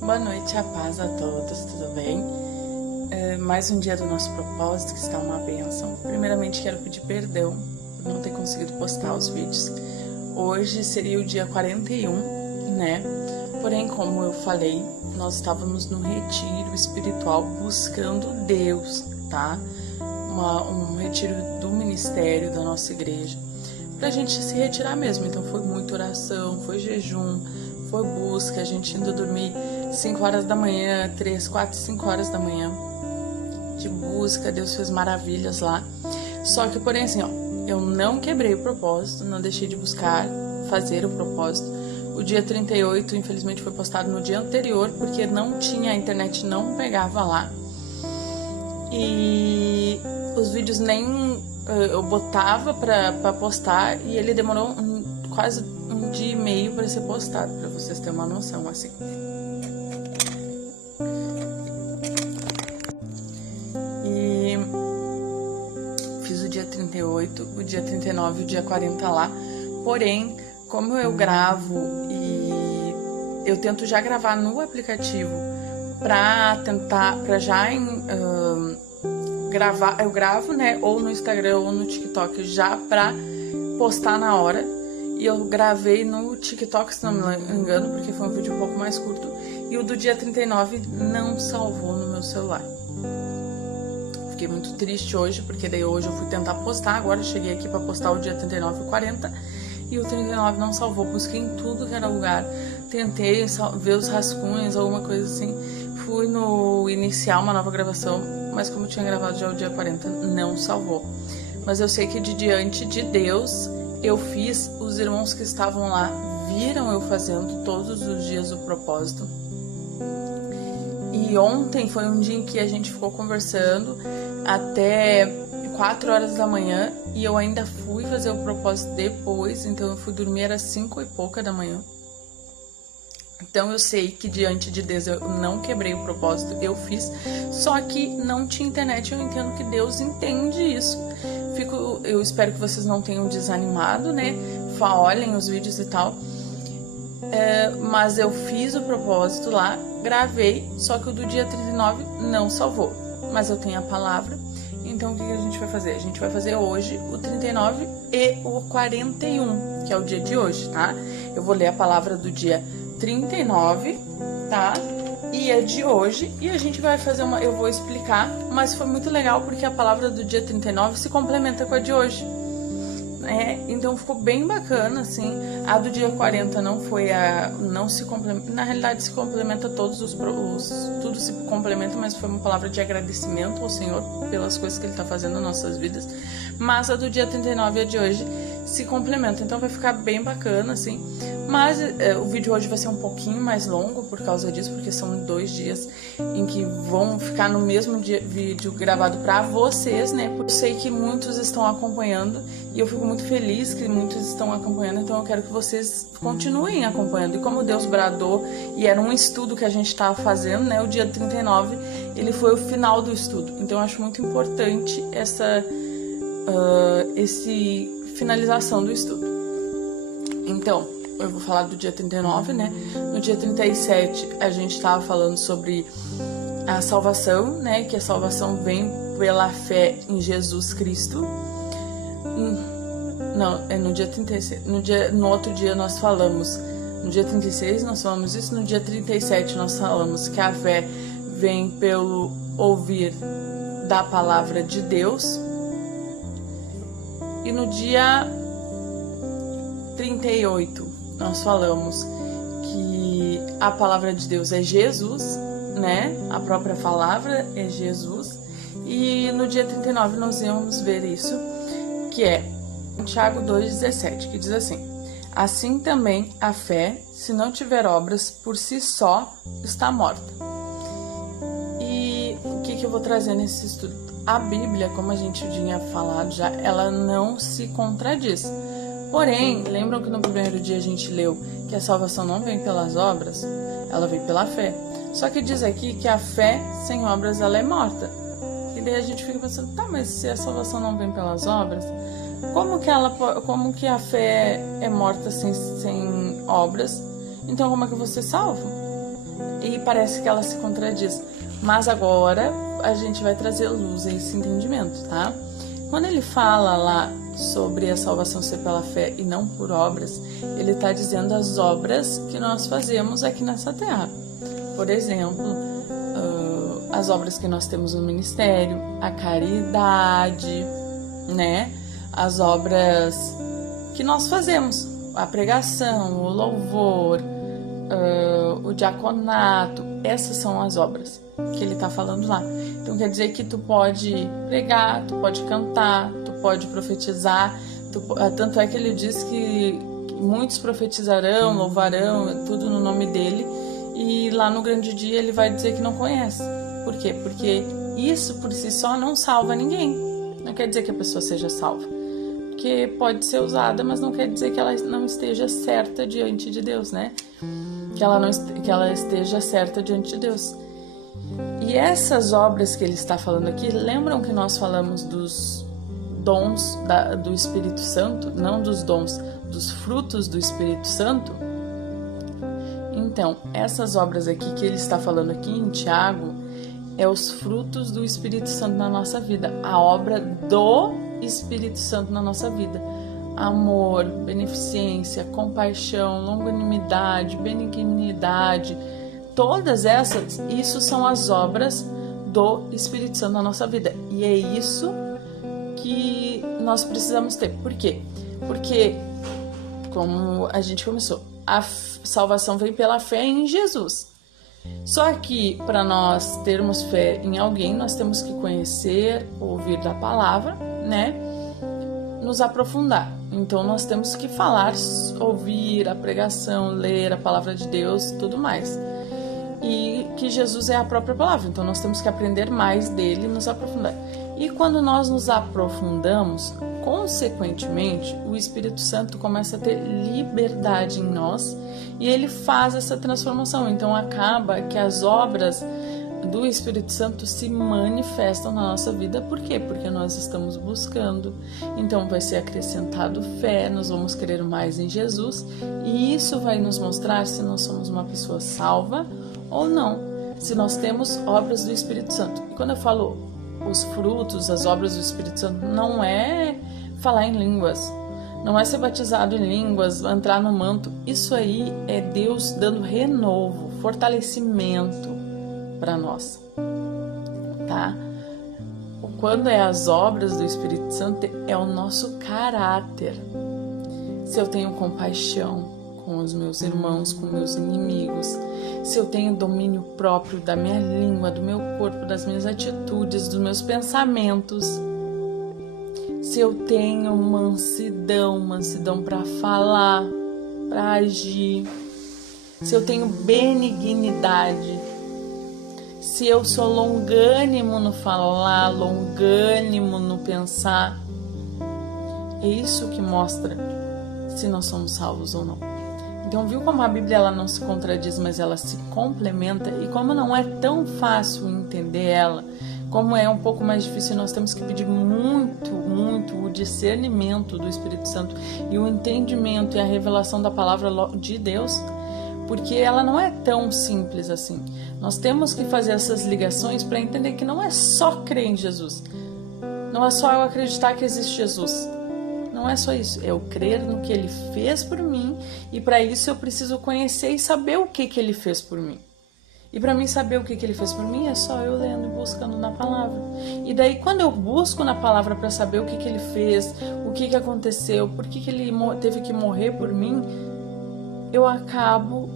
Boa noite, a paz a todos, tudo bem? Mais um dia do nosso propósito, que está uma bênção. Primeiramente, quero pedir perdão por não ter conseguido postar os vídeos. Hoje seria o dia 41, né? Porém, como eu falei, nós estávamos no retiro espiritual buscando Deus, tá? Um retiro do ministério da nossa igreja, pra gente se retirar mesmo. Então foi muita oração, foi jejum, foi busca, a gente indo dormir 5 horas da manhã, 3, 4, 5 horas da manhã de busca. Deus fez maravilhas lá. Só que, porém, assim, ó, eu não quebrei o propósito, não deixei de buscar fazer o propósito. O dia 38, infelizmente, foi postado no dia anterior, porque não tinha, a internet não pegava lá. E os vídeos nem eu botava pra postar, e ele demorou quase um dia e meio para ser postado, para vocês terem uma noção, assim. E fiz o dia 38, o dia 39 e o dia 40 lá. Porém, como eu gravo e eu tento já gravar no aplicativo pra já gravar, eu gravo, né, ou no Instagram ou no TikTok já pra postar na hora. E eu gravei no TikTok, se não me engano, porque foi um vídeo um pouco mais curto. E o do dia 39 não salvou no meu celular. Fiquei muito triste hoje, porque daí hoje eu fui tentar postar. Agora eu cheguei aqui pra postar o dia 39 e 40. E o 39 não salvou. Busquei em tudo que era lugar. Tentei ver os rascunhos, alguma coisa assim. Fui no iniciar uma nova gravação, mas como eu tinha gravado já o dia 40, não salvou. Mas eu sei que de diante de Deus eu fiz, os irmãos que estavam lá viram eu fazendo todos os dias o propósito. E ontem foi um dia em que a gente ficou conversando até 4 horas da manhã, e eu ainda fui fazer o propósito depois, então eu fui dormir às 5 e pouca da manhã. Então eu sei que diante de Deus eu não quebrei o propósito, eu fiz, só que não tinha internet. Eu entendo que Deus entende isso. Eu espero que vocês não tenham desanimado, né? Olhem os vídeos e tal. Mas eu fiz o propósito lá, gravei, só que o do dia 39 não salvou. Mas eu tenho a palavra, então o que a gente vai fazer? A gente vai fazer hoje o 39 e o 41, que é o dia de hoje, tá? Eu vou ler a palavra do dia 39, tá? E é de hoje, e a gente vai fazer eu vou explicar, mas foi muito legal porque a palavra do dia 39 se complementa com a de hoje, né? Então ficou bem bacana, assim. A do dia 40 não se complementa, na realidade se complementa tudo se complementa, mas foi uma palavra de agradecimento ao Senhor pelas coisas que Ele tá fazendo nas nossas vidas. Mas a do dia 39 e a de hoje se complementam, então vai ficar bem bacana, assim. Mas o vídeo hoje vai ser um pouquinho mais longo por causa disso, porque são 2 dias em que vão ficar no mesmo vídeo gravado para vocês, né? Eu sei que muitos estão acompanhando e eu fico muito feliz que muitos estão acompanhando, então eu quero que vocês continuem acompanhando. E como Deus bradou, e era um estudo que a gente estava fazendo, né? O dia 39, ele foi o final do estudo. Então eu acho muito importante essa finalização do estudo. Então, eu vou falar do dia 39, né? No dia 37, a gente estava falando sobre a salvação, né? Que a salvação vem pela fé em Jesus Cristo. Não, é no dia 36. No outro dia nós falamos, no dia 36 nós falamos isso, no dia 37 nós falamos que a fé vem pelo ouvir da palavra de Deus. E no dia 38 nós falamos que a palavra de Deus é Jesus, né? A própria palavra é Jesus. E no dia 39 nós íamos ver isso, que é Tiago 2,17, que diz assim: assim também a fé, se não tiver obras, por si só está morta. E o que eu vou trazer nesse estudo? A Bíblia, como a gente tinha falado já, ela não se contradiz. Porém, lembram que no primeiro dia a gente leu que a salvação não vem pelas obras? Ela vem pela fé. Só que diz aqui que a fé sem obras ela é morta. E daí a gente fica pensando, tá, mas se a salvação não vem pelas obras, como que a fé é morta sem obras? Então como é que você salva? e parece que ela se contradiz. Mas agora a gente vai trazer luz a esse entendimento, tá? Quando ele fala lá sobre a salvação ser pela fé e não por obras, ele está dizendo as obras que nós fazemos aqui nessa terra. Por exemplo, as obras que nós temos no ministério, a caridade, né? As obras que nós fazemos, a pregação, o louvor, o diaconato, essas são as obras que ele está falando lá. Então quer dizer que tu pode pregar, tu pode cantar, tu pode profetizar, tanto é que ele diz que muitos profetizarão, louvarão, tudo no nome dele, e lá no grande dia ele vai dizer que não conhece. Por quê? Porque isso por si só não salva ninguém. Não quer dizer que a pessoa seja salva. Porque pode ser usada, mas não quer dizer que ela não esteja certa diante de Deus, né? Que ela esteja certa diante de Deus. E essas obras que ele está falando aqui, lembram que nós falamos dos dons do Espírito Santo? Não dos dons, dos frutos do Espírito Santo? Então, essas obras aqui que ele está falando aqui em Tiago, é os frutos do Espírito Santo na nossa vida, a obra do Espírito Santo na nossa vida. Amor, beneficência, compaixão, longanimidade, benignidade, todas essas, isso são as obras do Espírito Santo na nossa vida. E é isso que nós precisamos ter. Por quê? Porque, como a gente começou, a salvação vem pela fé em Jesus. Só que para nós termos fé em alguém, nós temos que conhecer, ouvir da palavra, né? Nos aprofundar. Então nós temos que falar, ouvir a pregação, ler a palavra de Deus, tudo mais. E que Jesus é a própria palavra. Então nós temos que aprender mais dele e nos aprofundar. E quando nós nos aprofundamos, consequentemente, o Espírito Santo começa a ter liberdade em nós e ele faz essa transformação. Então acaba que as obras do Espírito Santo se manifestam na nossa vida. Por quê? Porque nós estamos buscando. Então vai ser acrescentado fé, nós vamos crer mais em Jesus e isso vai nos mostrar se nós somos uma pessoa salva ou não, se nós temos obras do Espírito Santo. E quando eu falo os frutos, as obras do Espírito Santo, não é falar em línguas, não é ser batizado em línguas, entrar no manto. Isso aí é Deus dando renovo, fortalecimento para nós, tá? Quando é as obras do Espírito Santo, é o nosso caráter. Se eu tenho compaixão com os meus irmãos, com meus inimigos, se eu tenho domínio próprio da minha língua, do meu corpo, das minhas atitudes, dos meus pensamentos, se eu tenho mansidão para falar, para agir, se eu tenho benignidade, se eu sou longânimo no falar, longânimo no pensar, é isso que mostra se nós somos salvos ou não. Então, viu como a Bíblia ela não se contradiz, mas ela se complementa, e como não é tão fácil entender ela, como é um pouco mais difícil, nós temos que pedir muito o discernimento do Espírito Santo e o entendimento e a revelação da palavra de Deus, porque ela não é tão simples assim. Nós temos que fazer essas ligações para entender que não é só crer em Jesus, não é só eu acreditar que existe Jesus. Não é só isso, é eu crer no que ele fez por mim, e para isso eu preciso conhecer e saber o que ele fez por mim. E para mim saber o que ele fez por mim é só eu lendo e buscando na palavra. E daí quando eu busco na palavra para saber o que ele fez, o que aconteceu, por que ele teve que morrer por mim, eu acabo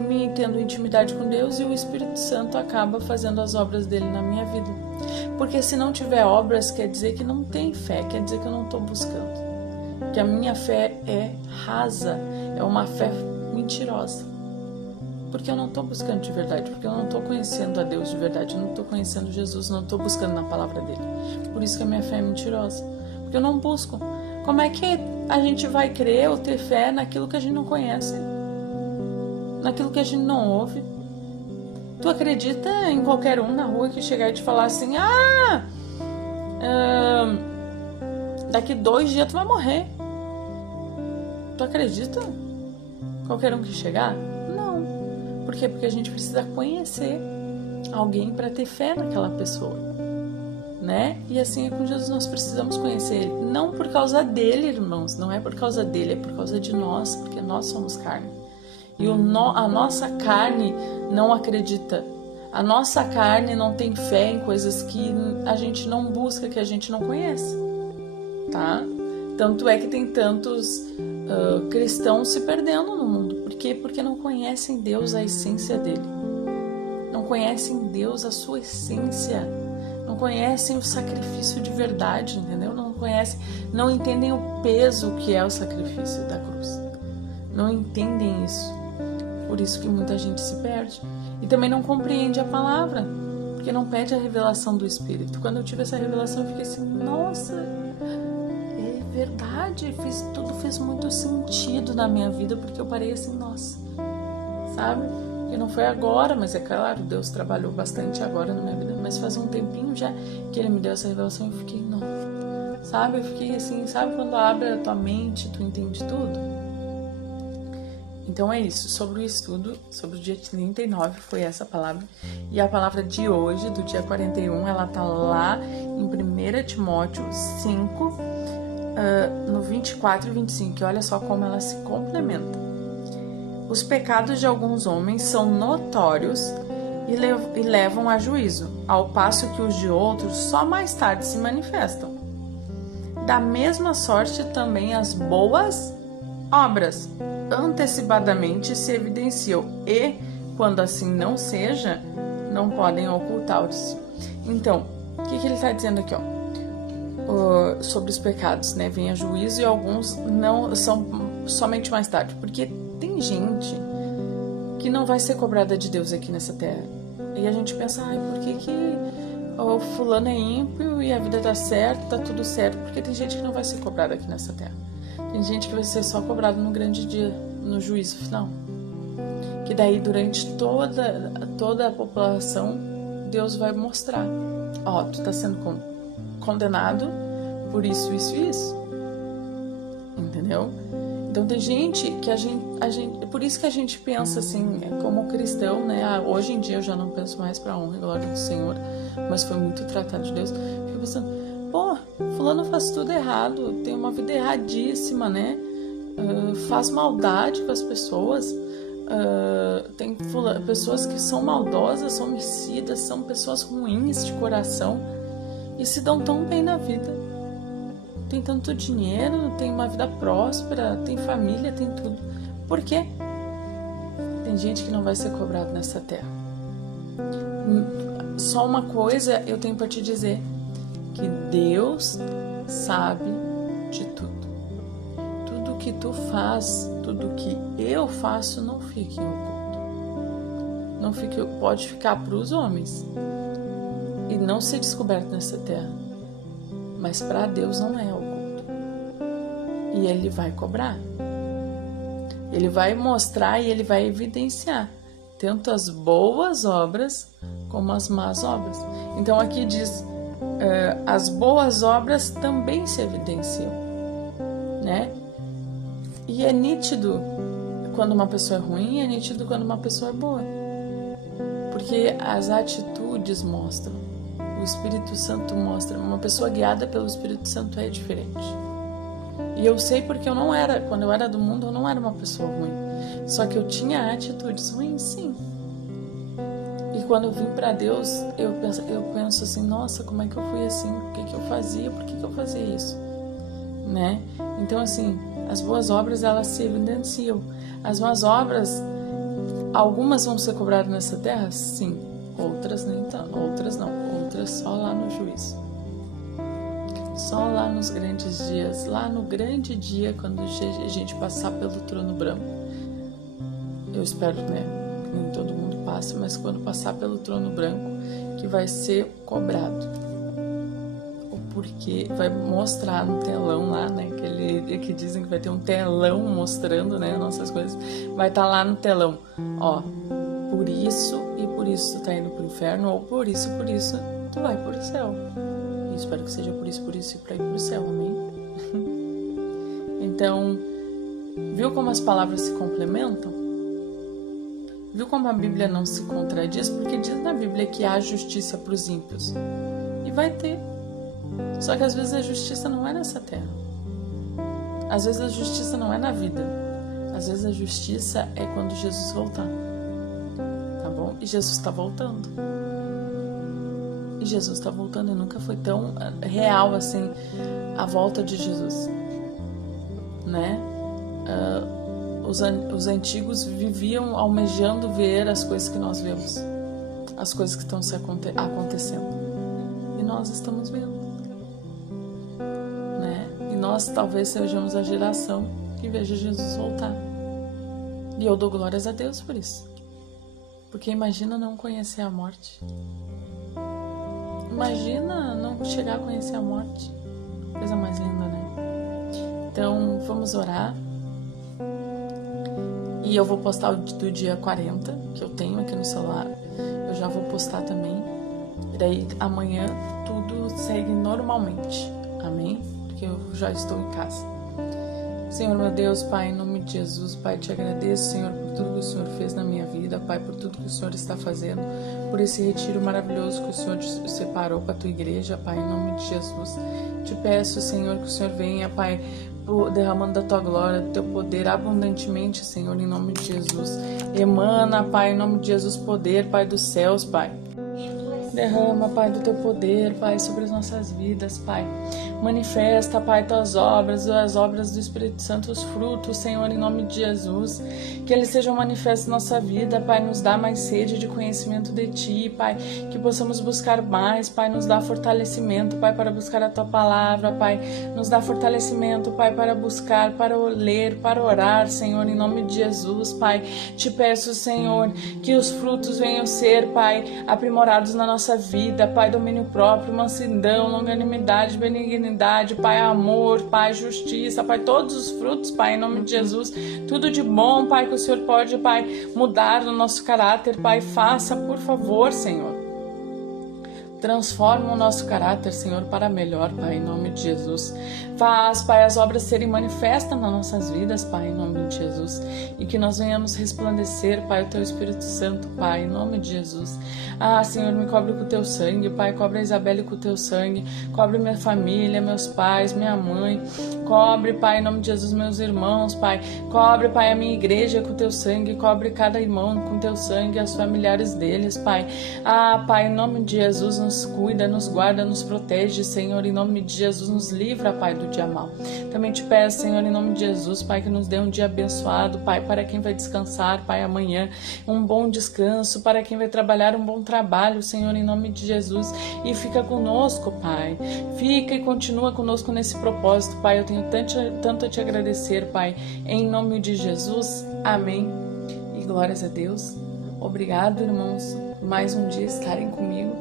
me tendo intimidade com Deus e o Espírito Santo acaba fazendo as obras dele na minha vida. Porque se não tiver obras, quer dizer que não tem fé, quer dizer que eu não estou buscando. Que a minha fé é rasa, é uma fé mentirosa. Porque eu não estou buscando de verdade, porque eu não estou conhecendo a Deus de verdade, eu não estou conhecendo Jesus, não estou buscando na palavra dele. Por isso que a minha fé é mentirosa, porque eu não busco. Como é que a gente vai crer ou ter fé naquilo que a gente não conhece? Naquilo que a gente não ouve? Tu acredita em qualquer um na rua que chegar e te falar assim, daqui 2 dias tu vai morrer? Tu acredita? Qualquer um que chegar? Não. Por quê? Porque a gente precisa conhecer alguém para ter fé naquela pessoa, né? E assim é com Jesus, nós precisamos conhecer Ele. Não por causa dele, irmãos, não é por causa dele, é por causa de nós, porque nós somos carne. E a nossa carne não acredita. A nossa carne não tem fé em coisas que a gente não busca, que a gente não conhece, tá? Tanto é que tem tantos cristãos se perdendo no mundo. Por quê? Porque não conhecem Deus, a essência dele. Não conhecem Deus, a sua essência. Não conhecem o sacrifício de verdade, entendeu? Não conhecem, não entendem o peso que é o sacrifício da cruz. Não entendem isso. Por isso que muita gente se perde. E também não compreende a palavra, porque não pede a revelação do Espírito. Quando eu tive essa revelação, eu fiquei assim, nossa, é verdade, tudo fez muito sentido na minha vida, porque eu parei assim, nossa, sabe? E não foi agora, mas é claro, Deus trabalhou bastante agora na minha vida, mas faz um tempinho já que Ele me deu essa revelação e eu fiquei, não, sabe? Eu fiquei assim, sabe quando abre a tua mente, tu entende tudo? Então é isso, sobre o estudo, sobre o dia 39, foi essa palavra. E a palavra de hoje, do dia 41, ela tá lá em 1 Timóteo 5, no 24 e 25, e olha só como ela se complementa. Os pecados de alguns homens são notórios e levam a juízo, ao passo que os de outros só mais tarde se manifestam. Da mesma sorte também as boas obras antecipadamente se evidenciam e, quando assim não seja, não podem ocultar-se. Então, o que ele está dizendo aqui, ó? Sobre os pecados, né? Vem a juízo e alguns não são somente mais tarde, porque tem gente que não vai ser cobrada de Deus aqui nessa terra. E a gente pensa, ai, por que o fulano é ímpio e a vida tá certa, tá tudo certo? Porque tem gente que não vai ser cobrada aqui nessa terra. Tem gente que vai ser só cobrado no grande dia, no juízo final. Que daí, durante toda a população, Deus vai mostrar. Ó, tu tá sendo condenado por isso, isso e isso. Entendeu? Então tem gente que a gente, por isso que a gente pensa assim, como cristão, né? Hoje em dia eu já não penso mais pra honra e glória do Senhor, mas foi muito tratado de Deus. Fico pensando, pô, fulano faz tudo errado, tem uma vida erradíssima, né? Faz maldade com as pessoas, tem pessoas que são maldosas, são homicidas, são pessoas ruins de coração e se dão tão bem na vida. Tem tanto dinheiro, tem uma vida próspera, tem família, tem tudo. Por quê? Tem gente que não vai ser cobrado nessa terra. Só uma coisa eu tenho para te dizer, que Deus sabe de tudo. Tudo que tu faz, tudo que eu faço, não fique em oculto. Não fique, pode ficar para os homens e não ser descoberto nessa terra. Mas para Deus não é oculto. E Ele vai cobrar. Ele vai mostrar e Ele vai evidenciar tanto as boas obras como as más obras. Então aqui diz, as boas obras também se evidenciam, né? E é nítido quando uma pessoa é ruim, é nítido quando uma pessoa é boa. Porque as atitudes mostram. O Espírito Santo mostra. Uma pessoa guiada pelo Espírito Santo é diferente. E eu sei porque quando eu era do mundo, eu não era uma pessoa ruim. Só que eu tinha atitudes ruins, sim. E quando eu vim para Deus, eu penso assim, nossa, como é que eu fui assim? O que eu fazia? Por que eu fazia isso? Né? Então, assim, as boas obras, elas se evidenciam. As más obras, algumas vão ser cobradas nessa terra? Sim. Outras nem tanto. Outras não. Outras só lá no juízo. Só lá nos grandes dias. Lá no grande dia, quando a gente passar pelo trono branco. Eu espero, né? Que nem todo mundo passe, mas quando passar pelo trono branco, que vai ser cobrado. Porque vai mostrar no telão lá, né? Que dizem que vai ter um telão mostrando, né? Nossas coisas. Vai estar lá no telão. Ó, por isso e por isso tu tá indo pro inferno, ou por isso e por isso tu vai pro céu. Eu espero que seja por isso e pra ir pro céu, amém? Então, viu como as palavras se complementam? Viu como a Bíblia não se contradiz? Porque diz na Bíblia que há justiça para os ímpios. E vai ter. Só que às vezes a justiça não é nessa terra. Às vezes a justiça não é na vida. Às vezes a justiça é quando Jesus voltar. Tá bom? E Jesus está voltando. E Jesus está voltando. E nunca foi tão real assim a volta de Jesus. Né? Os antigos viviam almejando ver as coisas que nós vemos. As coisas que estão acontecendo. E nós estamos vendo. Né? E nós talvez sejamos a geração que veja Jesus voltar. E eu dou glórias a Deus por isso. Porque imagina não conhecer a morte. Imagina não chegar a conhecer a morte. Coisa mais linda, né? Então, vamos orar. E eu vou postar o do dia 40, que eu tenho aqui no celular. Eu já vou postar também. E daí, amanhã, tudo segue normalmente. Amém? Porque eu já estou em casa. Senhor, meu Deus, Pai, em nome de Jesus, Pai, te agradeço, Senhor, por tudo que o Senhor fez na minha vida, Pai, por tudo que o Senhor está fazendo, por esse retiro maravilhoso que o Senhor separou para a tua igreja, Pai, em nome de Jesus. Te peço, Senhor, que o Senhor venha, Pai, derramando da tua glória, do teu poder abundantemente, Senhor, em nome de Jesus. Emana, Pai, em nome de Jesus, poder, Pai dos céus, Pai. Derrama, Pai, do teu poder, Pai, sobre as nossas vidas, Pai. Manifesta, Pai, tuas obras, as obras do Espírito Santo, os frutos, Senhor, em nome de Jesus. Que eles sejam manifestos na nossa vida, Pai. Nos dá mais sede de conhecimento de Ti, Pai. Que possamos buscar mais, Pai. Nos dá fortalecimento, Pai, para buscar a Tua palavra, Pai. Nos dá fortalecimento, Pai, para buscar, para ler, para orar, Senhor, em nome de Jesus, Pai. Te peço, Senhor, que os frutos venham ser, Pai, aprimorados na nossa vida, Pai, domínio próprio, mansidão, longanimidade, benignidade, Pai, amor, Pai, justiça, Pai, todos os frutos, Pai, em nome de Jesus, tudo de bom, Pai, que o Senhor pode, Pai, mudar no nosso caráter, Pai, faça, por favor, Senhor. Transforma o nosso caráter, Senhor, para melhor, Pai, em nome de Jesus. Faz, Pai, as obras serem manifestas nas nossas vidas, Pai, em nome de Jesus. E que nós venhamos resplandecer, Pai, o Teu Espírito Santo, Pai, em nome de Jesus. Ah, Senhor, me cobre com o Teu sangue, Pai, cobre a Isabelle com o Teu sangue, cobre minha família, meus pais, minha mãe, cobre, Pai, em nome de Jesus, meus irmãos, Pai, cobre, Pai, a minha igreja com o Teu sangue, cobre cada irmão com o Teu sangue, as familiares deles, Pai. Ah, Pai, em nome de Jesus, nos cuida, nos guarda, nos protege, Senhor, em nome de Jesus, nos livra, Pai, do dia mal. Também te peço, Senhor, em nome de Jesus, Pai, que nos dê um dia abençoado, Pai, para quem vai descansar, Pai, amanhã, um bom descanso, para quem vai trabalhar, um bom trabalho, Senhor, em nome de Jesus, e fica conosco, Pai, fica e continua conosco nesse propósito, Pai, eu tenho tanto a te agradecer, Pai, em nome de Jesus, amém, e glórias a Deus. Obrigado, irmãos, mais um dia estarem comigo.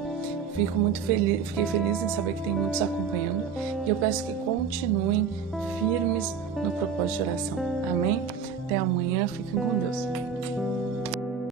Fiquei feliz em saber que tem muitos acompanhando e eu peço que continuem firmes no propósito de oração. Amém? Até amanhã, fiquem com Deus.